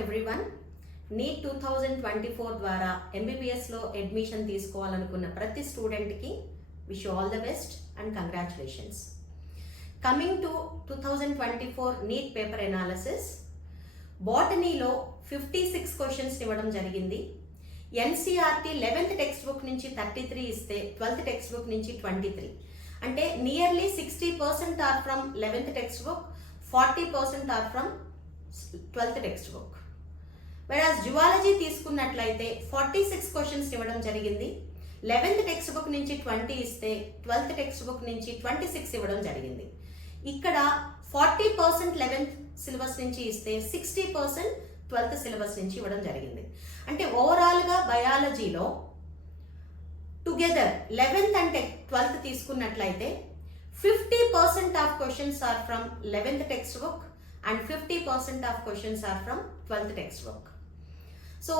Everyone. Neat 2024 ద్వారా ఎంబీబీఎస్లో admission తీసుకోవాలనుకున్న ప్రతి స్టూడెంట్కి wish all the best and congratulations. Coming to 2024 NEET paper analysis, బాటనీలో 56 క్వశ్చన్స్ ఇవ్వడం జరిగింది. ఎన్సీఆర్టీ 11th టెక్స్ట్ బుక్ నుంచి 33 ఇస్తే 12th టెక్స్ట్ బుక్ నుంచి 23, అంటే nearly 60% are from 11th text book, 40% are from 12th text book. Whereas zoology తీసుకున్నట్లయితే 46 questions ఇవ్వడం జరిగింది. 11th టెక్స్ట్ బుక్ నుంచి 20 ఇస్తే 12th టెక్స్ట్ బుక్ నుంచి 26 ఇవ్వడం జరిగింది. ఇక్కడ 40% 11th సిలబస్ నుంచి ఇస్తే 60% 12th సిలబస్ నుంచి ఇవ్వడం జరిగింది. అంటే ఓవరాల్గా బయాలజీలో టుగెదర్ 11th అండ్ 12th తీసుకున్నట్లయితే 50% of questions are from 11th text book and 50% of questions are from 12th textbook. So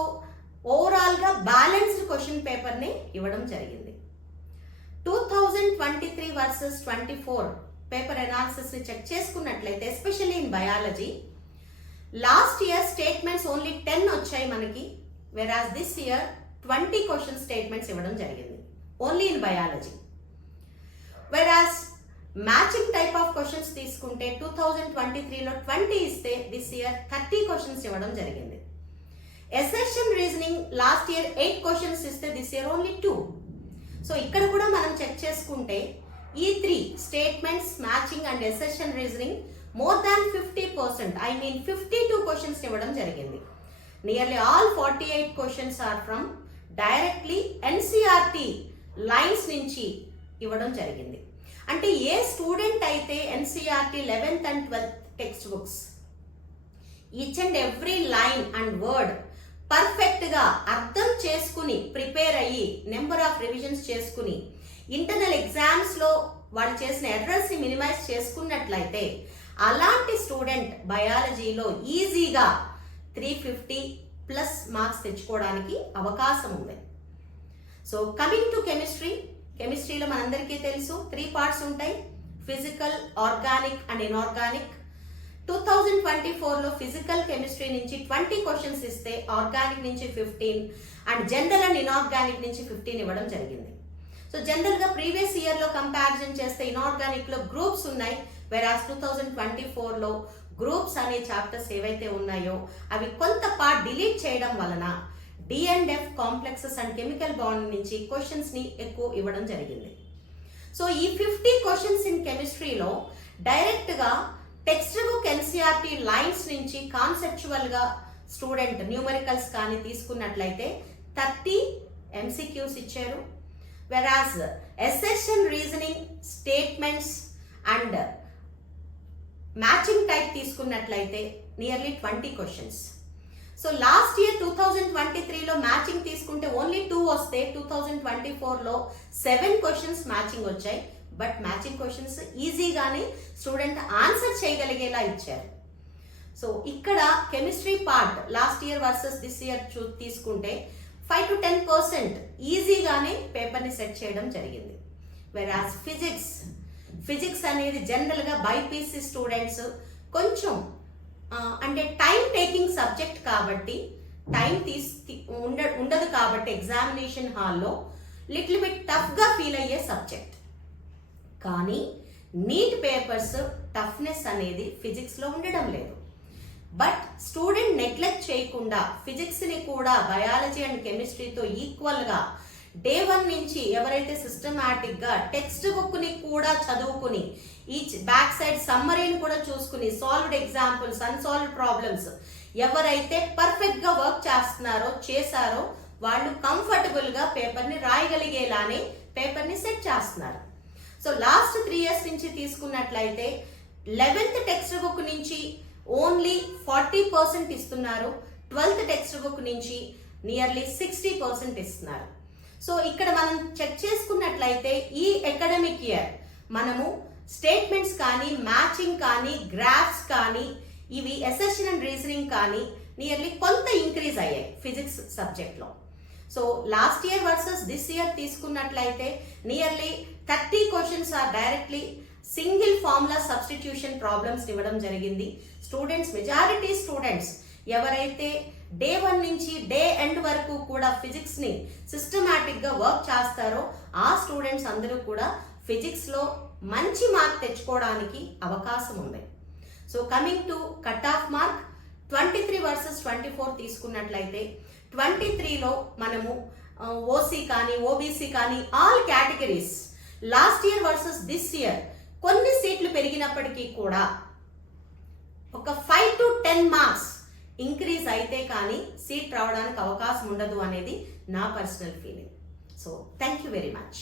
overall గా బ్యాలెన్స్డ్ క్వశ్చన్ పేపర్ ని ఇవ్వడం జరిగింది. 2023 వర్సెస్ 24 పేపర్ ఎనాలిసిస్ ని చెక్ చేసుకున్నట్లయితే especially in biology, last year statements only 10 వచ్చాయి మనకి, వెరాజ్ దిస్ ఇయర్ 20 క్వశ్చన్ స్టేట్మెంట్స్ ఇవ్వడం జరిగింది ఓన్లీ ఇన్ బయాలజీ. వెరాజ్ మ్యాచింగ్ టైప్ ఆఫ్ క్వశ్చన్స్ తీసుకుంటే 2023లో 20 ఇస్తే దిస్ ఇయర్ 30 క్వశ్చన్స్ ఇవ్వడం జరిగింది. Assertion reasoning last year 8 questions ఇస్తే దిస్ ఇయర్ ఓన్లీ 2. సో ఇక్కడ కూడా మనం చెక్ చేసుకుంటే ఈ 3 statements, matching and assertion reasoning more than 50%, I mean 52 questions ఇవ్వడం జరిగింది. Nearly all 48 questions are from directly NCERT lines నుంచి ఇవ్వడం జరిగింది. అంటే ఏ స్టూడెంట్ అయితే NCERT 11th and 12th text books each and every line and word పర్ఫెక్ట్గా అర్థం చేసుకుని ప్రిపేర్ అయ్యి నెంబర్ ఆఫ్ రివిజన్స్ చేసుకుని ఇంటర్నల్ ఎగ్జామ్స్లో వాళ్ళు చేసిన ఎర్రర్స్ని మినిమైజ్ చేసుకున్నట్లయితే అలాంటి స్టూడెంట్ బయాలజీలో ఈజీగా 350+ మార్క్స్ తెచ్చుకోవడానికి అవకాశం ఉంది. సో కమింగ్ టు కెమిస్ట్రీలో మనందరికీ తెలుసు 3 పార్ట్స్ ఉంటాయి, ఫిజికల్, ఆర్గానిక్ అండ్ ఇన్ఆర్గానిక్. 2024లో ఫిజికల్ కెమిస్ట్రీ నుంచి 20 క్వశ్చన్స్ ఇస్తే ఆర్గానిక్ నుంచి 15 అండ్ జనరల్ అండ్ ఇన్ఆర్గానిక్ నుంచి 15 ఇవ్వడం జరిగింది. సో జనరల్గా ప్రీవియస్ ఇయర్లో కంపారిజన్ చేస్తే ఇన్ఆర్గానిక్లో గ్రూప్స్ ఉన్నాయి, వెరాజ్ 2024లో గ్రూప్స్ అనే చాప్టర్స్ ఏవైతే ఉన్నాయో అవి కొంత పార్ట్ డిలీట్ చేయడం వలన D&F complexes and chemical bond నుంచి క్వశ్చన్స్ ని ఎక్కువ ఇవ్వడం జరిగింది. సో ఈ 50 క్వశ్చన్స్ ఇన్ కెమిస్ట్రీలో డైరెక్ట్ గా టెక్స్ట్ బుక్ ఎన్సీఆర్టీ లైన్స్ నుంచి కాన్సెప్చువల్ గా స్టూడెంట్ న్యూమరికల్స్ కానీ తీసుకున్నట్లయితే 30 MCQs ఇచ్చారు. వెరాజ్ assertion reasoning, statements and matching type తీసుకున్నట్లయితే nearly 20 questions. So last year 2023లో మ్యాచింగ్ తీసుకుంటే ఓన్లీ 2 వస్తే 2024లో 7 క్వశ్చన్స్ మ్యాచింగ్ వచ్చాయి. బట్ మ్యాచింగ్ క్వశ్చన్స్ ఈజీగానే స్టూడెంట్ ఆన్సర్ చేయగలిగేలా ఇచ్చారు. సో ఇక్కడ chemistry part last year versus this year తీసుకుంటే 5 to 10% ఈజీగానే పేపర్ని సెట్ చేయడం జరిగింది. వెరాజ్ ఫిజిక్స్ అనేది జనరల్గా బైపీసీ స్టూడెంట్స్ కొంచెం అంటే టైం టేకింగ్ సబ్జెక్ట్ కాబట్టి టైం ఉండదు కాబట్టి ఎగ్జామినేషన్ హాల్లో లిటిల్ బిట్ టఫ్గా ఫీల్ అయ్యే సబ్జెక్ట్. కానీ నీట్ పేపర్స్ టఫ్నెస్ అనేది ఫిజిక్స్లో ఉండడం లేదు. బట్ స్టూడెంట్ నెగ్లెక్ట్ చేయకుండా ఫిజిక్స్ని కూడా బయాలజీ అండ్ కెమిస్ట్రీతో ఈక్వల్గా డే 1 నుంచి ఎవరైతే సిస్టమాటిక్గా టెక్స్ట్ బుక్ని కూడా చదువుకుని ఈచ్ బ్యాక్ సైడ్ సమ్మరీని కూడా చూసుకుని సాల్వ్డ్ ఎగ్జాంపుల్స్, అన్సాల్వ్డ్ ప్రాబ్లమ్స్ ఎవరైతే పర్ఫెక్ట్గా వర్క్ చేశారో వాళ్ళు కంఫర్టబుల్గా పేపర్ని రాయగలిగేలానే పేపర్ని సెట్ చేస్తున్నారు. సో లాస్ట్ 3 years నుంచి తీసుకున్నట్లయితే 11th టెక్స్ట్ బుక్ నుంచి ఓన్లీ 40% ఇస్తున్నారు, 12th టెక్స్ట్ బుక్ నుంచి నియర్లీ 60% ఇస్తున్నారు. సో ఇక్కడ మనం చెక్ చేసుకున్నట్లయితే ఈ అకాడమిక్ ఇయర్ మనము స్టేట్మెంట్స్ కానీ, మ్యాచింగ్ కానీ, గ్రాఫ్స్ కానీ, ఇవి ఎసెషన్ అండ్ రీజనింగ్ కానీ నియర్లీ కొంత ఇంక్రీజ్ అయ్యాయి ఫిజిక్స్ సబ్జెక్ట్లో. So last year versus this year తీసుకున్నట్లయితే nearly 30 questions are directly single formula substitution problems ఇవ్వడం జరిగింది. స్టూడెంట్స్, మెజారిటీ స్టూడెంట్స్ ఎవరైతే డే 1 నుంచి డే ఎండ్ వరకు కూడా ఫిజిక్స్ని సిస్టమాటిక్గా వర్క్ చేస్తారో ఆ స్టూడెంట్స్ అందరూ కూడా ఫిజిక్స్లో మంచి మార్క్ తెచ్చుకోవడానికి అవకాశం ఉంది. So coming to cut off mark 23 versus 24 తీసుకున్నట్లయితే 23లో మనము ఓసీ కానీ ఓబీసీ కానీ all categories last year versus this year కొన్ని సీట్లు పెరిగినప్పటికీ కూడా ఒక 5 to 10 మార్క్స్ ఇంక్రీజ్ అయితే కానీ సీట్ రావడానికి అవకాశం ఉండదు అనేది నా personal feeling. So thank you very much.